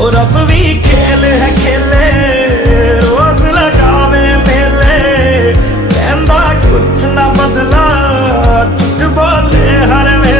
ओ रब भी खेल है खेले, रोज लगावे मेले, कहंदा कुछ ना बदला, झूठ बोले हर वे